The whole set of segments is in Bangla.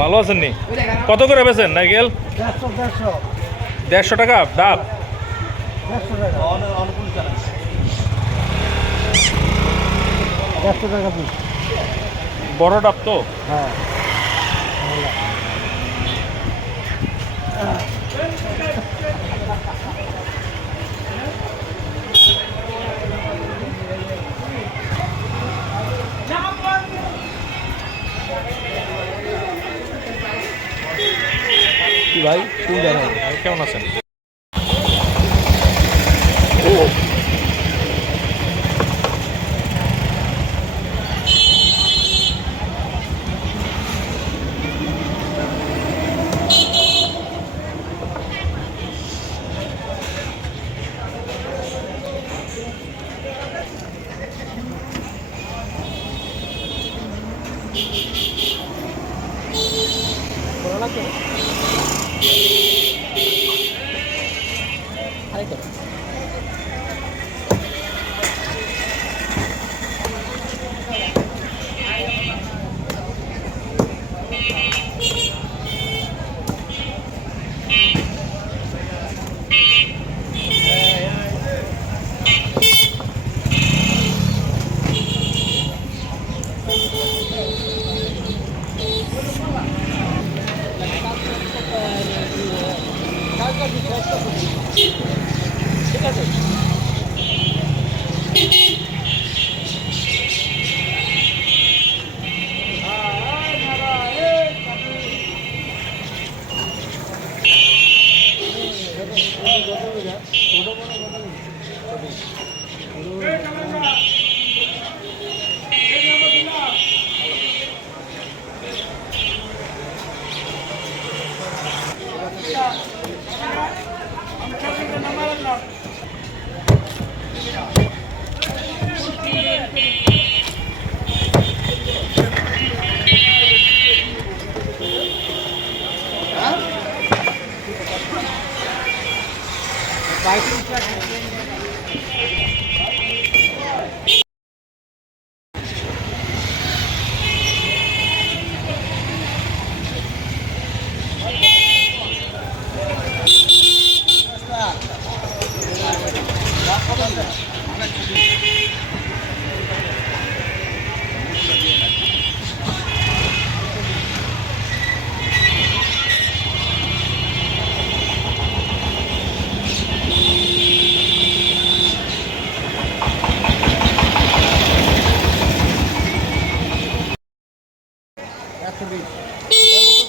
ভালো আছেন নি? কত করে বেছেন নারকেল? 150 টাকা ডাব। 100 টাকা পিস। বড় ডাব তো? হ্যাঁ। কি ভাই, কোন জায়গায় কেমন আছেন? ঠিক আছে।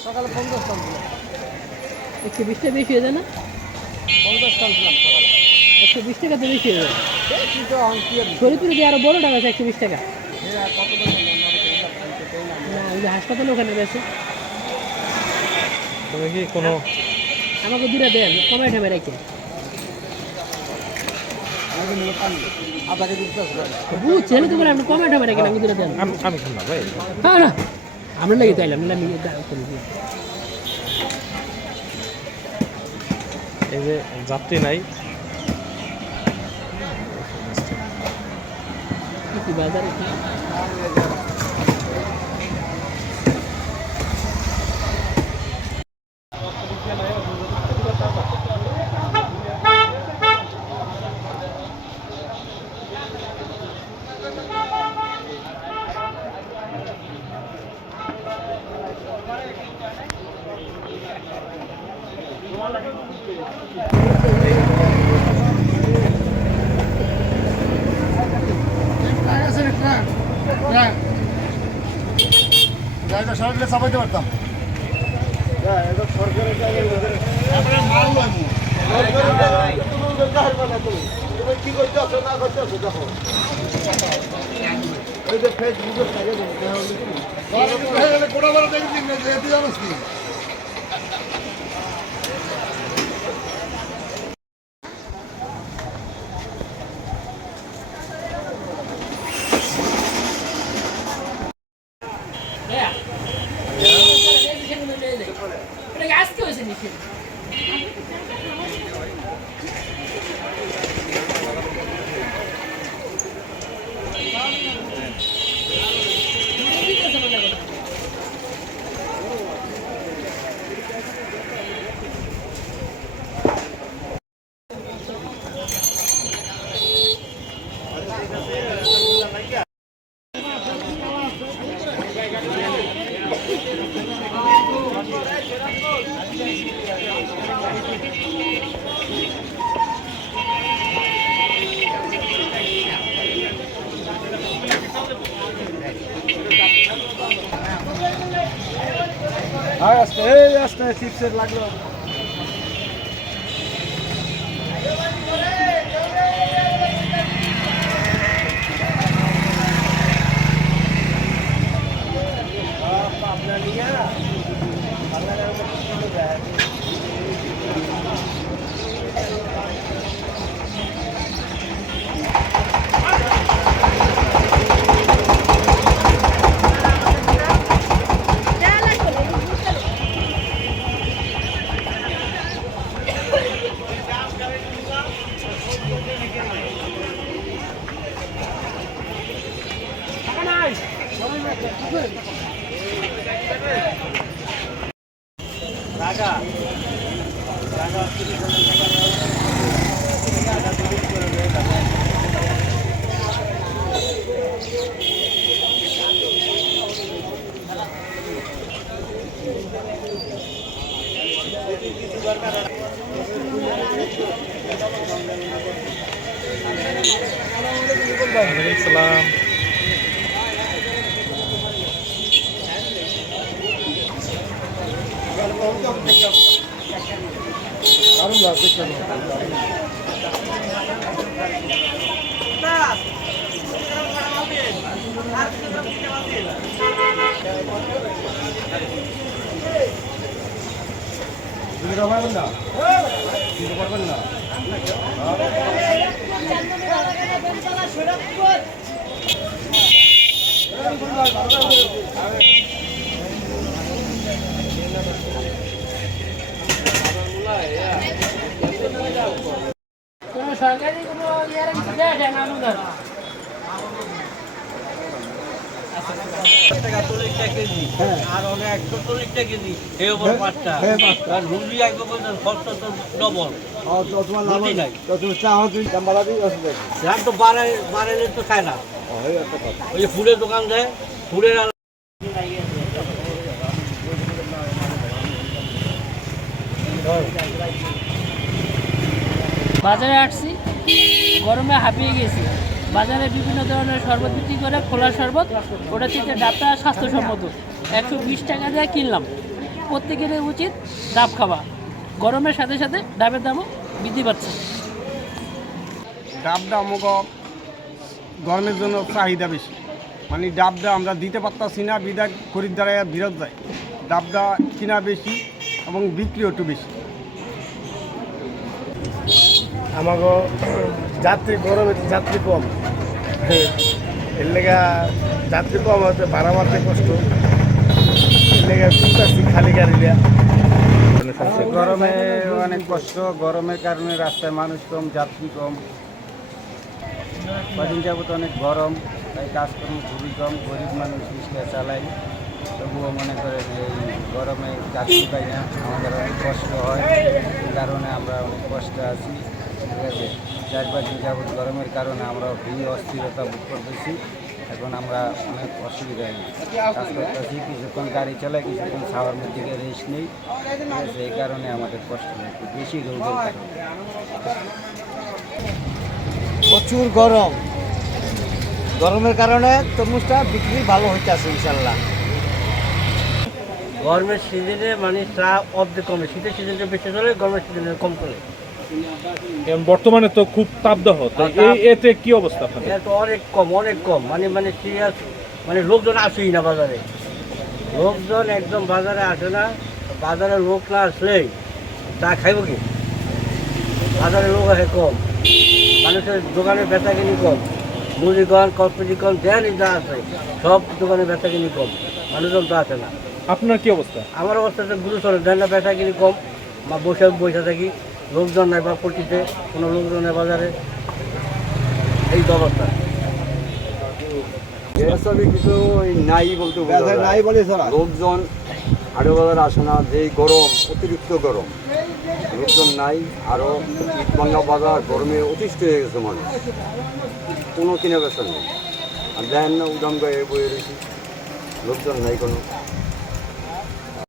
সকালে 50 টাকা 120 বেশি হয়ে যায় না? 50 টাকা সকালে 120 টাকা তো বেশি হয়ে যায়। ফরিদপুরে দিয়ে আরো বড় টাকা আছে 120 টাকা। না ওই যে হাসপাতালে ওখানে গেছে। তুমি কি কোনো আমাকে দুটা দেন কমাই ঠামে রেখে বুঝছেন তোমার আপনি কমাই ঠামে রেখেন আমাকে দুটা দেন। আমি খান না ভাই। হ্যাঁ না আমরা লাগে তাইলাম না আমি এই যে যাত্রী নাই কি বাজারে কি সরকারে চাপাইতে পারতাম কি করতে আসো না করতে আসো দেখো ওই যে ফেসবুকে কোটা বলা দেখেছি জানোস কি আজকে হয়েছে নিশ্চয় আস্তে চিপসের লাগলো সালাম। কোনো সরকারি কোনো ইয়ার কিছু দেয় না আমাদের আর অনেক 140 টাকা কেজি এই ওপর পাঁচটা আর রুটি একদম খরচা তো ডবল তোমার লাভ নাই। তুমি চাও তুমি দামবালা দিই আসবে দাম তো বাড়াইলে তো খায় না ওই যে ফুলের দোকান দেয় ফুলের বাজারে আসছি গরমে হাঁপিয়ে গেছি বাজারে বিভিন্ন ধরনের শরবত বিক্রি করে খোলা শরবত ওটা থেকে ডাবটা স্বাস্থ্যসম্মত 120 টাকা দিয়ে কিনলাম প্রত্যেকেরই উচিত ডাব খাওয়া গরমের সাথে সাথে ডাবের দামও বৃদ্ধি পাচ্ছে ডাবটা আমাকে গরমের জন্য চাহিদা বেশি মানে ডাবটা আমরা দিতে পারতাছি না বিদায় খরিদ্দারা বিরোধ যায় ডাবটা কিনা বেশি এবং বিক্রিও একটু বেশি আমাকে যাত্রী গরমে যাত্রী কম এর লেগা যাত্রী কম হচ্ছে ভাড়া মারতে কষ্ট এর লেগা চুলতাছি খালি গাড়ি দেয়া গরমে অনেক কষ্ট গরমের কারণে রাস্তায় মানুষ কম যাত্রী কম কদিন যাবত অনেক গরম তাই কাজকর্ম খুবই কম গরিব মানুষ রিক্সা চালাই তবুও মনে করেন এই গরমে যাত্রী পাই না আমাদের অনেক কষ্ট হয় এই কারণে আমরা অনেক কষ্টে আছি ঠিক আছে 4-5 দিন যাবত গরমের কারণে আমরা খুবই অস্থিরতা ভোগ করতেছি এখন আমরা অনেক অসুবিধায় কাজ করতেছি কিছুক্ষণ গাড়ি চালাই কিছুক্ষণ ছাওয়ার মধ্যে রেস্ট নেই ঠিক আছে এই কারণে আমাদের কষ্ট হয় একটু বেশি রোগের কারণে প্রচুর গরম গরমের কারণে তরমুজটা বিক্রি ভালো হইতেছে ইনশাল্লাহ গরমের সিজনে মানে চা অর্ধেক কমে শীতের সিজনটা বেশি চলে গরমের সিজনে কম চলে এখন বর্তমানে তো খুব তাপদাহ, তো এতে কি অবস্থা আপনাদের? এটা তো অনেক কম মানে সিরিয়াস মানে লোকজন আসেই না বাজারে লোকজন একদম বাজারে আসে না বাজারে লোক না আসলেই চা খাইব কি বাজারে লোক আসে কম মানুষের দোকানে বেচাকিনি কম মুদিগণ কসমেটিকন দেয়নি যা আছে সব দোকানে বেচাকিনি কম মানুষজন তো আসে না। আপনার কি অবস্থা? আমার অবস্থাতে গুরুতর দেয় না বেচাকিনি কম বা বসে থাকি লোকজন নাই বা পটিতে কোনো লোকজন নেই বাজারে এই তো অবস্থা। কিছু নাই বলতে নাই বলে সারা লোকজন হাটে বাজার আসে না, যে গরম অতিরিক্ত গরম লোকজন নাই, আরও ইটভাঙ্গা বাজার গরমে অতিষ্ঠ হয়ে গেছে মানুষ, কোনো কিনে বেচা নেই। আর দেখেন না উদাম গায়ে বয়ে রয়েছি, লোকজন নাই কোনো।